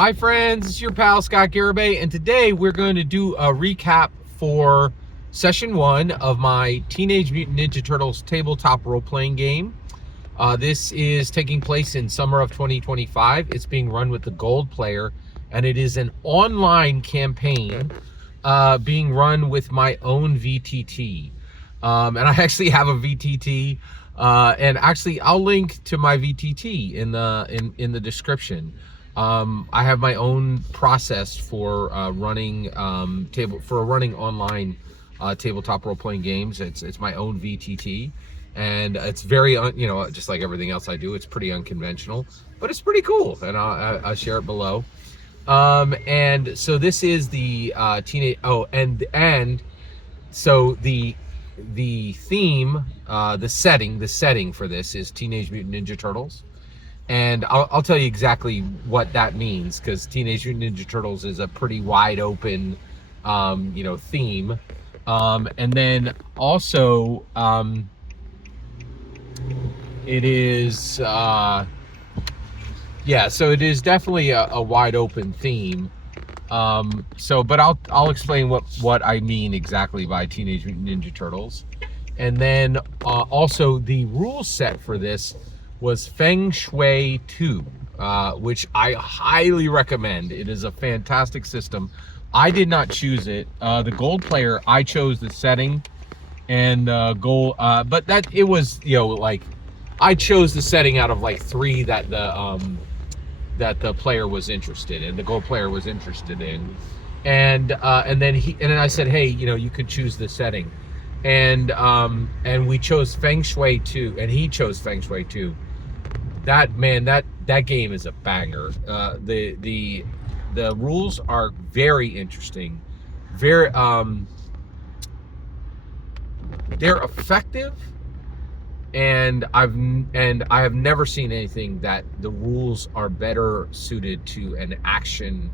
Hi friends, it's your pal Scott Garibay, and today we're going to do a recap for session 1 of my Teenage Mutant Ninja Turtles tabletop role-playing game. This is taking place in summer of 2025. It's being run with the Gold player, and it is an online campaign being run with my own VTT. And I actually have a VTT, and actually I'll link to my VTT in the description. I have my own process for running online tabletop role playing games. It's my own VTT, and it's very just like everything else I do, it's pretty unconventional, but it's pretty cool, and I'll share it below. And so this is the teenage. Oh, and so the theme, the setting for this is Teenage Mutant Ninja Turtles. And I'll tell you exactly what that means, because Teenage Mutant Ninja Turtles is a pretty wide open, theme. And then also, it is, so it is definitely a wide open theme. But I'll explain what I mean exactly by Teenage Mutant Ninja Turtles. And then also the rule set for this was Feng Shui 2, which I highly recommend. It is a fantastic system. I did not choose it. The Gold player, I chose the setting and goal, but that it was, like, I chose the setting out of like 3 that the player was interested in, the Gold player was interested in, and then I said, hey, you could choose the setting, and we chose Feng Shui 2, and he chose Feng Shui 2. That game is a banger. The rules are very interesting, very they're effective, and I have never seen anything that the rules are better suited to an action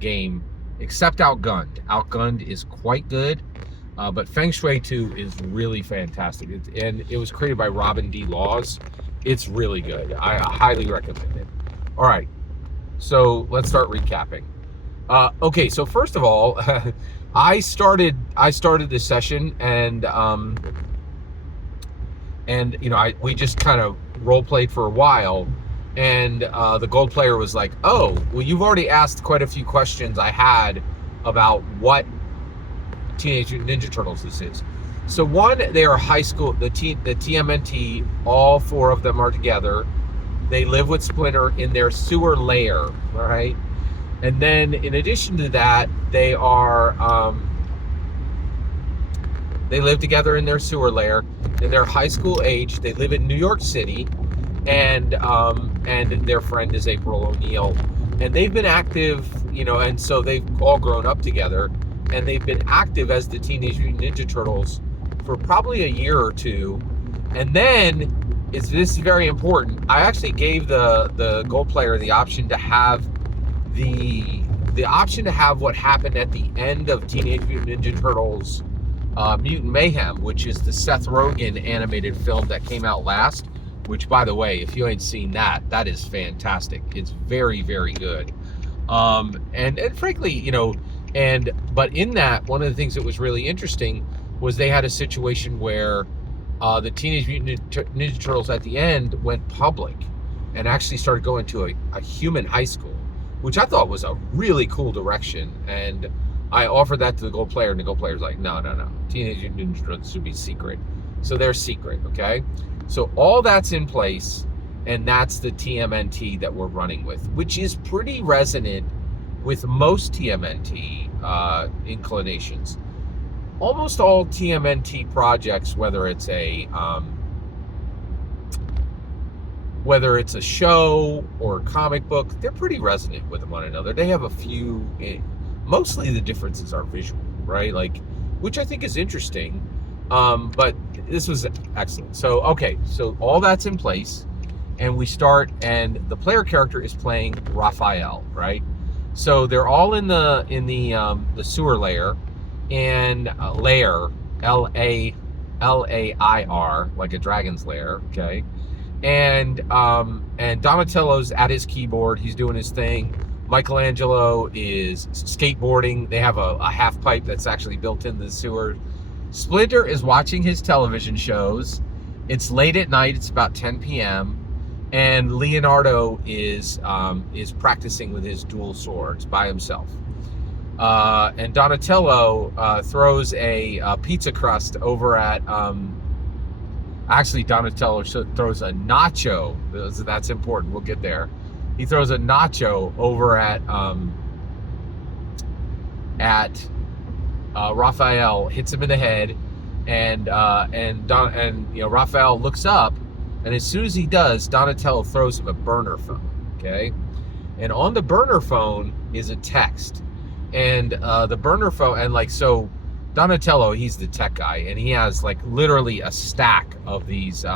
game, except Outgunned. Outgunned is quite good, but Feng Shui 2 is really fantastic, and it was created by Robin D. Laws. It's really good. I highly recommend it. All right, so let's start recapping. Okay, so first of all, I started this session, and we just kind of role played for a while, and the Gold player was like, "Oh, well, you've already asked quite a few questions I had about what Teenage Mutant Ninja Turtles this is." So one, they are high school, the TMNT, all 4 of them are together. They live with Splinter in their sewer lair, all right? And then in addition to that, they live together in their sewer lair, and they're high school age. They live in New York City, and their friend is April O'Neil. And they've been active, and so they've all grown up together, and they've been active as the Teenage Mutant Ninja Turtles for probably a year or 2. And then, this is very important, I actually gave the Gold player the option to have what happened at the end of Teenage Mutant Ninja Turtles Mutant Mayhem, which is the Seth Rogen animated film that came out last, which, by the way, if you ain't seen that, that is fantastic. It's very, very good. And frankly, but in that, one of the things that was really interesting was they had a situation where the Teenage Mutant Ninja Turtles at the end went public and actually started going to a human high school, which I thought was a really cool direction. And I offered that to the Gold player, and the Gold player's like, no. Teenage Mutant Ninja Turtles should be secret. So they're secret, okay? So all that's in place, and that's the TMNT that we're running with, which is pretty resonant with most TMNT inclinations. Almost all TMNT projects, whether it's a show or a comic book, they're pretty resonant with one another. They have a few, mostly the differences are visual, right? Like, which I think is interesting. But this was excellent. So, okay, so all that's in place, and we start, and the player character is playing Raphael, right? So they're all in the sewer lair, and lair, Lair, like a dragon's lair, okay? And Donatello's at his keyboard, he's doing his thing. Michelangelo is skateboarding. They have a half pipe that's actually built into the sewer. Splinter is watching his television shows. It's late at night. It's about 10 p.m. And Leonardo is practicing with his dual swords by himself. And Donatello throws a pizza crust over at. Actually, Donatello throws a nacho. That's important. We'll get there. He throws a nacho over at Raphael, hits him in the head, and Raphael looks up, and as soon as he does, Donatello throws him a burner phone. Okay, and on the burner phone is a text, and the burner phone, and so Donatello, he's the tech guy, and he has literally a stack of these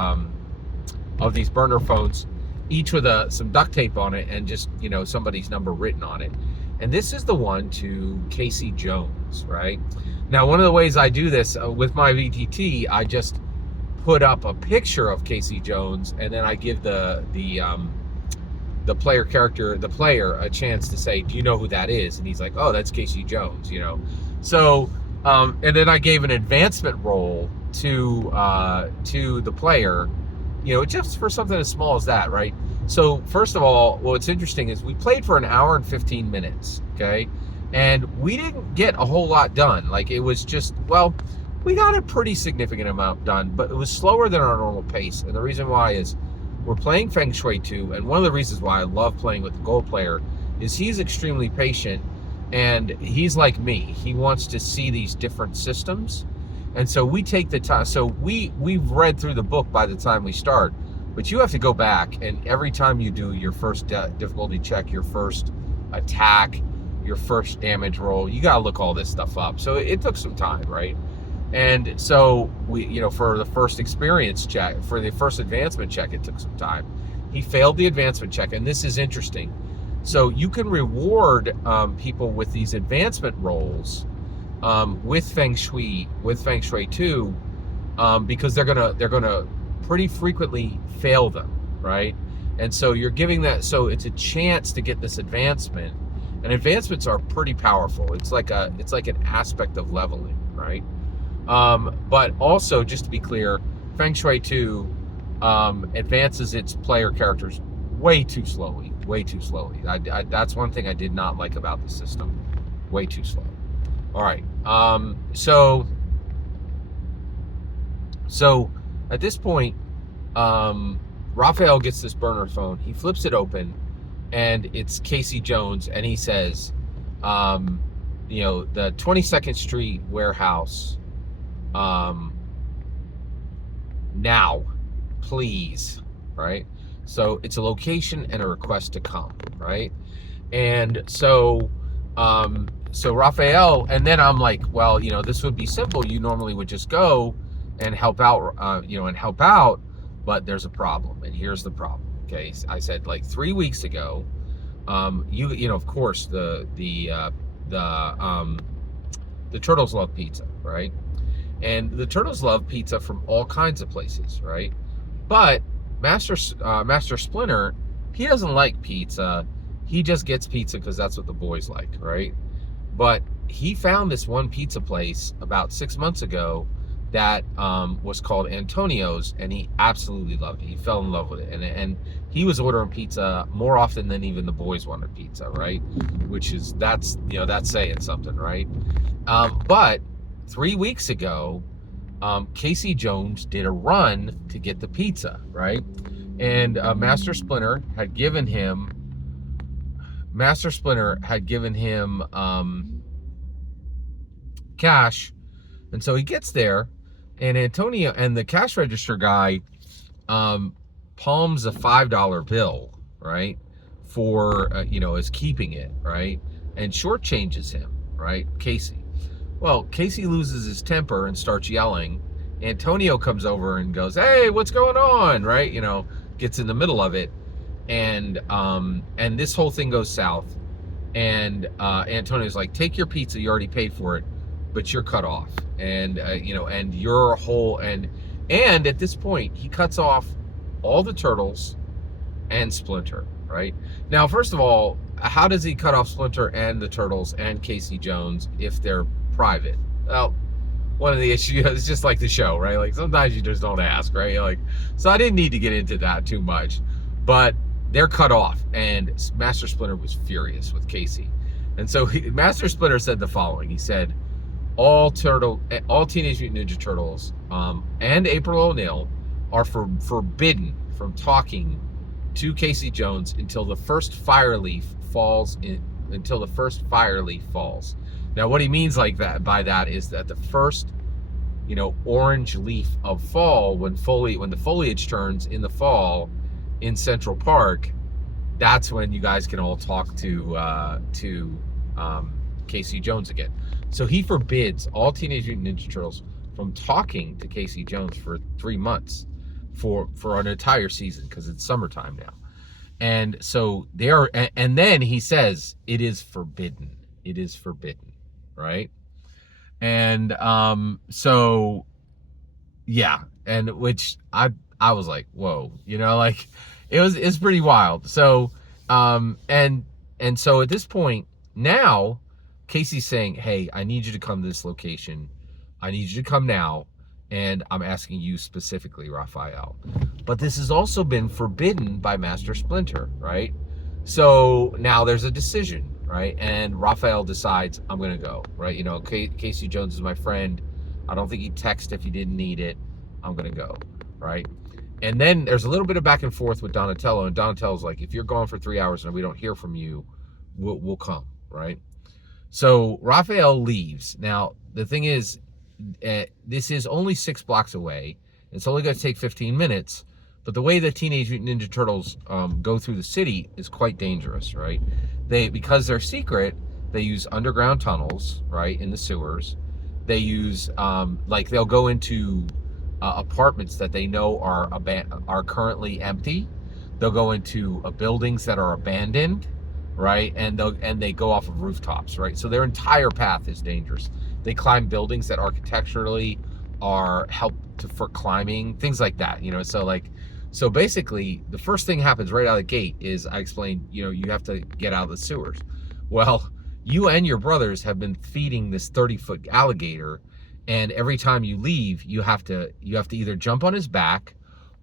burner phones, each with some duct tape on it, and just somebody's number written on it. And this is the one to Casey Jones, right? Now, one of the ways I do this with my VTT, I just put up a picture of Casey Jones, and then I give the player a chance to say, do you know who that is? And he's like, oh, that's Casey Jones, So, and then I gave an advancement roll to the player, just for something as small as that, right? So first of all, what's interesting is we played for an hour and 15 minutes, okay? And we didn't get a whole lot done. It was just, we got a pretty significant amount done, but it was slower than our normal pace. And the reason why is we're playing Feng Shui 2, and one of the reasons why I love playing with the gold player is he's extremely patient, and he's like me. He wants to see these different systems. And so we take the time. So we've read through the book by the time we start, but you have to go back, and every time you do your first difficulty check, your first attack, your first damage roll, you got to look all this stuff up. So it took some time, right? And so we, for the first experience check, for the first advancement check, it took some time. He failed the advancement check, and this is interesting. So you can reward people with these advancement rolls with Feng Shui 2 because they're gonna pretty frequently fail them, right? And so you're giving that, so it's a chance to get this advancement, and advancements are pretty powerful. It's like an aspect of leveling, right? But also, just to be clear, Feng Shui 2 advances its player characters way too slowly. That's one thing I did not like about the system. Way too slow. All right. So at this point, Raphael gets this burner phone. He flips it open, and it's Casey Jones, and he says, the 22nd Street warehouse, now, please, right? So it's a location and a request to come, right? And so Raphael, and then I'm like, well, this would be simple. You normally would just go and help out, but there's a problem, and here's the problem. Okay, I said 3 weeks ago, of course the turtles love pizza, right? And the turtles love pizza from all kinds of places, right? But Master Splinter, he doesn't like pizza. He just gets pizza because that's what the boys like, right? But he found this one pizza place about 6 months ago that was called Antonio's, and he absolutely loved it. He fell in love with it, and he was ordering pizza more often than even the boys wanted pizza, right? That's saying something, right? But 3 weeks ago, Casey Jones did a run to get the pizza, right? And Master Splinter had given him cash, and so he gets there, and Antonio and the cash register guy palms a $5 bill, right, for is keeping it, right, and shortchanges him, right, Casey. Well, Casey loses his temper and starts yelling. Antonio comes over and goes, "Hey, what's going on?" Right? Gets in the middle of it, and this whole thing goes south. And Antonio's like, "Take your pizza. You already paid for it, but you're cut off." And and your whole and at this point, he cuts off all the turtles and Splinter. Right now, first of all, how does he cut off Splinter and the Turtles and Casey Jones if they're private? Well, one of the issues is just like the show, right? Like sometimes you just don't ask, right? You're like, so I didn't need to get into that too much, but they're cut off, and Master Splinter was furious with Casey, and so Master Splinter said the following. He said, all Teenage Mutant Ninja Turtles and April O'Neil are forbidden from talking to Casey Jones until the first fire leaf falls. Now, what he means by that is that the first, orange leaf of fall, when the foliage turns in the fall in Central Park, that's when you guys can all talk to Casey Jones again. So he forbids all Teenage Mutant Ninja Turtles from talking to Casey Jones for 3 months for an entire season, because it's summertime now. And so they are, and then he says it is forbidden. It is forbidden, right? And so yeah, and which I was like, whoa, like it's pretty wild. So and so at this point now, Casey's saying, hey, I need you to come to this location. I need you to come now. And I'm asking you specifically, Raphael. But this has also been forbidden by Master Splinter, right? So now there's a decision, right? And Raphael decides, I'm going to go, right? Casey Jones is my friend. I don't think he'd text if he didn't need it. I'm going to go, right? And then there's a little bit of back and forth with Donatello. And Donatello's like, if you're gone for 3 hours and we don't hear from you, we'll come, right? So Raphael leaves. Now, the thing is, this is only 6 blocks away. It's only going to take 15 minutes. But the way the Teenage Mutant Ninja Turtles go through the city is quite dangerous, right? Because they're secret, they use underground tunnels, right, in the sewers. They use, they'll go into apartments that they know are currently empty. They'll go into buildings that are abandoned, right? And they go off of rooftops, right? So their entire path is dangerous. They climb buildings that architecturally are for climbing, things like that, so basically the first thing happens right out of the gate is I explained, you have to get out of the sewers. Well, you and your brothers have been feeding this 30-foot alligator, and every time you leave, you have to either jump on his back,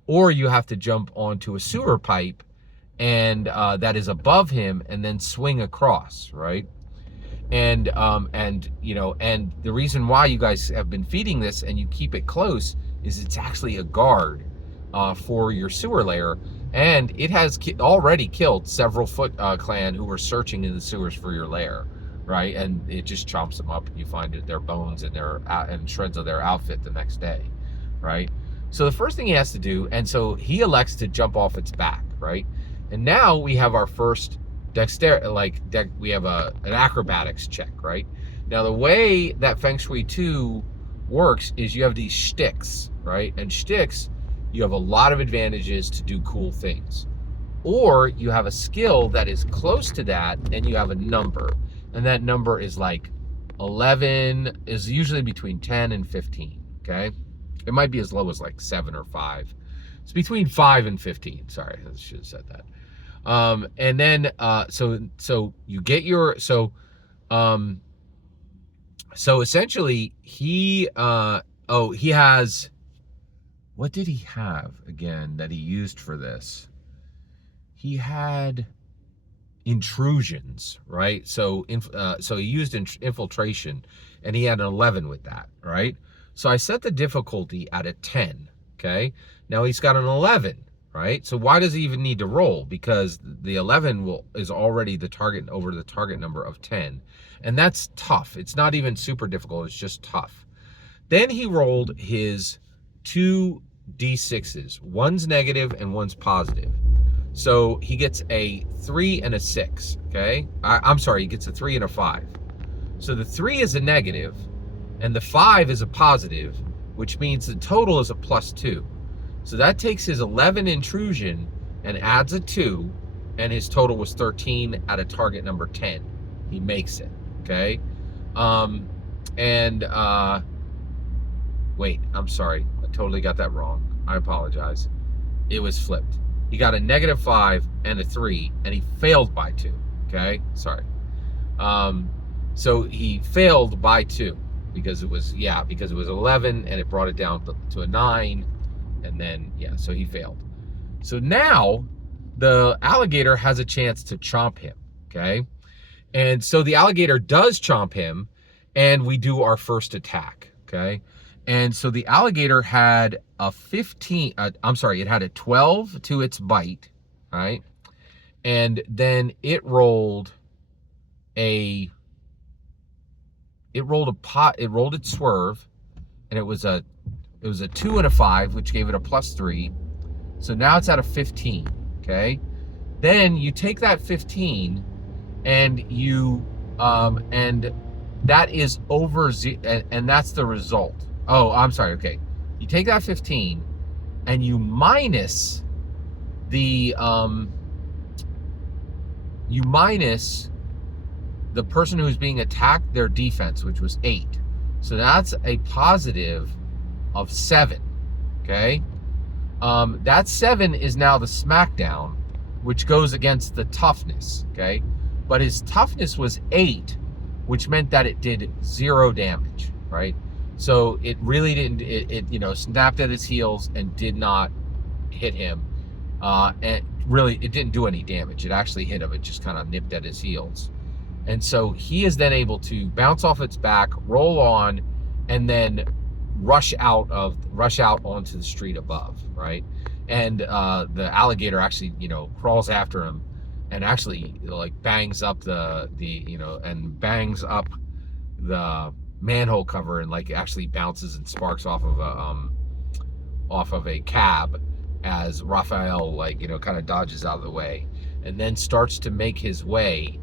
or you have to jump onto a sewer pipe and that is above him, and then swing across, right? And the reason why you guys have been feeding this and you keep it close is it's actually a guard for your sewer layer, and it has already killed several Foot Clan who were searching in the sewers for your lair, right? And it just chomps them up, and you find their bones and shreds of their outfit the next day, right? So the first thing he has to do, and so he elects to jump off its back, right? And now we have our first we have an acrobatics check, right? Now the way that Feng Shui 2 works is you have these shticks, right? And shticks, you have a lot of advantages to do cool things. Or you have a skill that is close to that, and you have a number. And that number is 11, is usually between 10 and 15, okay? It might be as low as 7 or 5. It's between 5 and 15. Sorry, I should have said that. And then, so you get your, so essentially he has, what did he have again that he used for this? He had intrusions, right? So he used infiltration, and he had an 11 with that, right? So I set the difficulty at a 10, okay? Now he's got an 11. Right? So why does he even need to roll? Because the 11 is already the target over the target number of 10. And that's tough. It's not even super difficult. It's just tough. Then he rolled his 2 D6s. One's negative and one's positive. So he gets a 3 and a 6. Okay? I'm sorry, he gets a 3 and a 5. So the 3 is a negative and the 5 is a positive, which means the total is a +2. So that takes his 11 intrusion and adds a 2, and his total was 13 at a target number 10. He makes it, okay? Wait, I'm sorry. I totally got that wrong. I apologize. It was flipped. He got a -5 and a 3, and he failed by 2, Okay, sorry. So he failed by 2 because it was 11 and it brought it down to a 9, and then so he failed. So now the alligator has a chance to chomp him. Okay, and so the alligator does chomp him, and we do our first attack. Okay, and so the alligator had a 15. It had a 12 to its bite, right? And then it rolled its swerve, and it was a 2 and a 5, which gave it a +3. So now it's at a 15. Okay, then you take that 15 and you and that is over and that's the result. Oh, I'm sorry. Okay, you take that 15 and you minus the person who's being attacked, their defense, which was 8. So that's a positive of 7. Okay, that 7 is now the smackdown, which goes against the toughness. Okay, but his toughness was 8, which meant that it did 0 damage, right? So it really didn't, it snapped at his heels and did not hit him. And really, it didn't do any damage. It actually hit him. It just kind of nipped at his heels. And so he is then able to bounce off its back, roll on, and then rush out onto the street above, right? And the alligator actually, crawls after him and actually bangs up the manhole cover and actually bounces and sparks off of a cab as Raphael kind of dodges out of the way, and then starts to make his way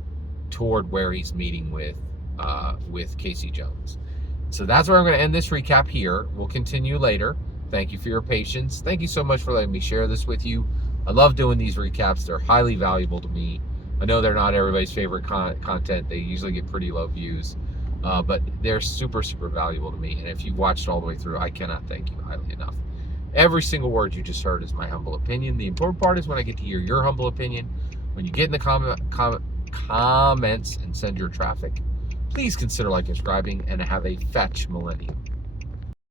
toward where he's meeting with Casey Jones. So that's where I'm going to end this recap here. We'll continue later. Thank you for your patience. Thank you so much for letting me share this with you. I love doing these recaps. They're highly valuable to me. I know they're not everybody's favorite content. They usually get pretty low views, but they're super, super valuable to me. And if you watched all the way through, I cannot thank you highly enough. Every single word you just heard is my humble opinion. The important part is when I get to hear your humble opinion. When you get in the comments and send your traffic, please consider subscribing, and have a fetch millennium.